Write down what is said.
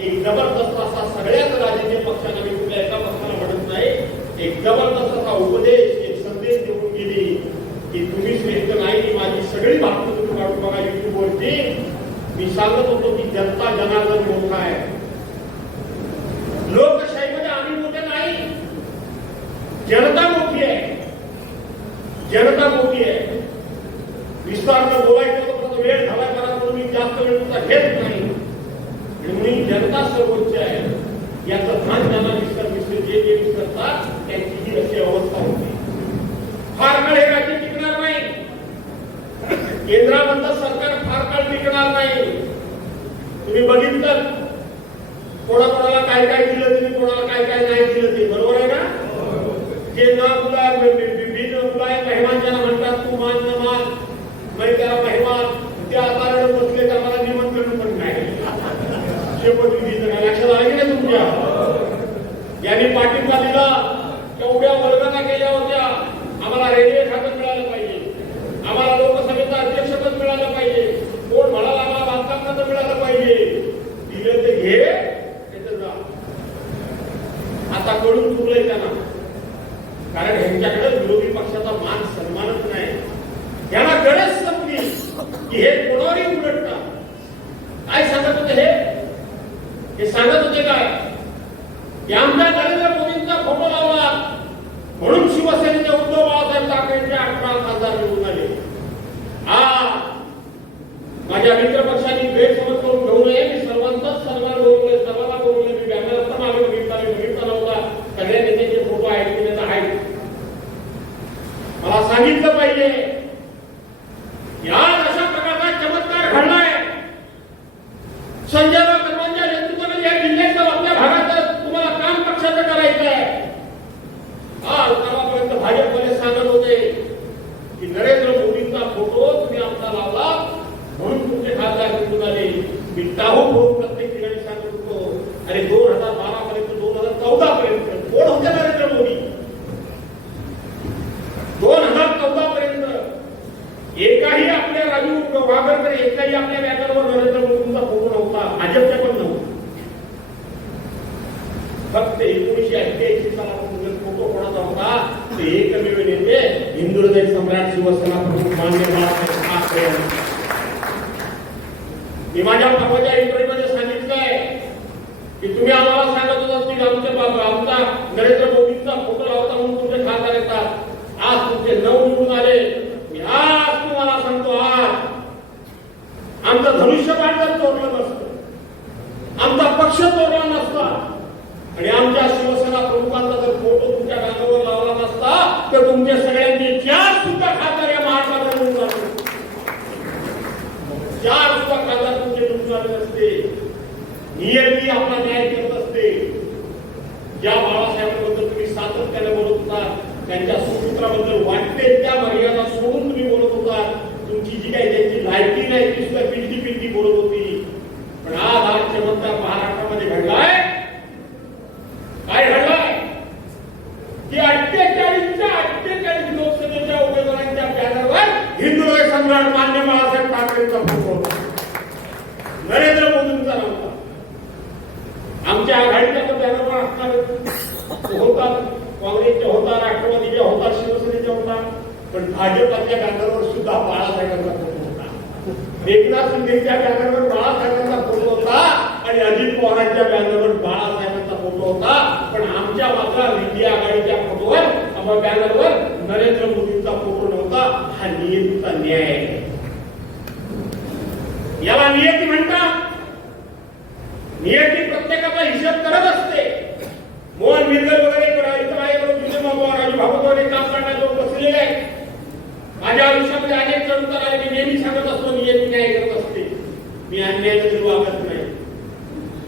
एक जबरदस्त असा सगळ्याच राजकीय पक्षांना, मी कुठल्या एका पक्षाला म्हणत नाही, एक जबरदस्त असा उपदेश, एक संदेश देऊन गेली की तुम्ही श्रेष्ठ नाही, माझी सगळी बातमी तुम्ही काढून बघा युट्यूबवरती. मी सांगत होतो की जनता जनार्दन मोठा आहे. लोकशाहीमध्ये आम्ही मोठे नाही, जनता मोठी आहे. जनता मोठी आहे. विस्तारानं बोलायचं तर वेळ झाला करा, म्हणून मी जास्त वेळ तुमचा घेत नाही. म्हणून जनता सर्वोच्च आहे याचं भान ज्यांना जे विसरतात त्यांची ही अशी अवस्था होती. फार काळ हे राज्य टिकणार नाही. केंद्रामधलं सरकार फार काळ टिकणार नाही. तुम्ही बघितलं कोणाकोणाला काय काय दिलं तुम्ही, कोणाला काय काय नाही दिलं ते, बरोबर आहे ना? जे ना मुलाय मेहमान ज्यांना म्हणतात, तू मान न मान, मी त्याला मेहमान, त्या आकाराने बसले तर मला निमंत्रण पण नाही. शपथविधीचं काय लक्षात आलं की नाही तुमच्या? यांनी पाठिंबा दिला, तेवढ्या वर्गाला केल्या होत्या. आम्हाला रेल्वे खातं मिळालं पाहिजे, आम्हाला लोकसभेचं अध्यक्षपद मिळालं पाहिजे, कोण म्हणाला आम्हाला बांधकाम खातं मिळालं पाहिजे. दिलं ते घे, जा. आता कळून चुकलंय त्यांना, कारण ह्यांच्याकडे विरोधी पक्षाचा मान सन्मानच नाही. यांना गरज संपली की हे कोणावरही उलटतात. काय सांगत होते हे सांगत होते काय की आमच्या नरेंद्र मोदींचा फोटो लावला म्हणून शिवसेनेचे उद्धव बाळासाहेब ठाकरेंचे 18 खासदार निवडून आले. माझ्या मित्र पक्षांनी गैरसमज करून घेऊ नये. मी सर्वांचाच सन्मान बोलवले, सर्वांना बोलवले. मी बॅनर पण मागे बघितला नव्हता. सगळ्या नेत्यांचे फोटो आहेत की नाही आहेत. मला सांगितलं पाहिजे या अशा प्रकारचा चमत्कार घडलाय. संजय कर्मांच्या नेतृत्वाने या जिल्ह्याच्या आपल्या भागात तुम्हाला काम पक्षाचं करायचं आहे. कामापर्यंत भाजपमध्ये सांगत होते की नरेंद्र मोदींचा फोटो तुम्ही आमचा लावला म्हणून तुमचे खासदार निवडून आले. मी टाहू फोन प्रत्येक ठिकाणी सांगत होतो. आणि 2012 पर्यंत 2014 पर्यंत कोण होते नरेंद्र मोदी? 2014 पर्यंत एकाही आपल्या राजू वागरकर एकाही आपल्या बॅनरवर नरेंद्र मोदींचा फोटो नव्हता, भाजपच्या पण नव्हता. फक्त 1988 सालापासून फोटो कोणाचा होता ते एकमेव नेते हिंदुहृदय सम्राट शिवसेना प्रमुख माननीय बाळासाहेब ठाकरे. मी माझ्या परवाच्या इंटरव्ह्यूमध्ये सांगितलंय की तुम्ही आम्हाला सांगत होता की आमचा नरेंद्र मोदींचा फोटो लावता म्हणून तुमचे खासदार येतात. आज तुमचे 9 निवडून आले. मी आज तुम्हाला सांगतो, आज आमचं धनुष्यबाण जर तोडलं नसतं, आमचा पक्ष तोडला नसता आणि आमच्या शिवसेना प्रमुखांचा जर फोटो तुमच्या बॅनरवर लावला नसता तर तुमच्या सगळ्यांचे 4 सुद्धा खासदार या महाराष्ट्रात निवडून आले. 4 सुद्धा खासदार तुमचे निवडून आले नसते. नियती आपला न्याय करत असते. ज्या बाळासाहेबांबद्दल तुम्ही सातत्याने बोलत होता, त्यांच्या सुपुत्राबद्दल वाटते त्या मर्यादा सोडून तुम्ही बोलत होता. तुमची जी काही त्यांची लायकी नाही ती सुद्धा पिंटी बोलत होती. पण आज हा चमत्कार महाराष्ट्रामध्ये घडलाय. काय घडलाय की 48 लोकसभेच्या उमेदवारांच्या बॅनरवर हिंदुहृदय सम्राट माननीय बाळासाहेब ठाकरेंचा फोटो होता, नरेंद्र मोदींचा नव्हता. आमच्या आघाडीच्या बॅनरवर असणार होता, काँग्रेसच्या होता, राष्ट्रवादीच्या होता, शिवसेनेच्या होता. पण भाजपच्या बॅनरवर सुद्धा बाळासाहेबांचा फोटो होता. एकनाथ शिंदेच्या बॅनरवर बाळासाहेबांचा फोटो होता आणि अजित पवारांच्या बॅनरवर बाळासाहेबांचा फोटो होता. पण आमच्या मात्र इंडिया आघाडीच्या फोटोवर आम्हा बॅनरवर नरेंद्र मोदींचा फोटो नव्हता. हा नियतीचा न्याय आहे. याला नियती म्हणतात. नियती प्रत्येकाचा हिशोब करत असते. मोहन मिरगल वगैरे राजू भागवत वगैरे काम करणारे लोक बसलेले आहेत. माझ्या आयुष्यामध्ये अनेक चढ उतार आले. मी नेहमी सांगत असतो नियती न्याय करत असते. मी अन्यायाला वागत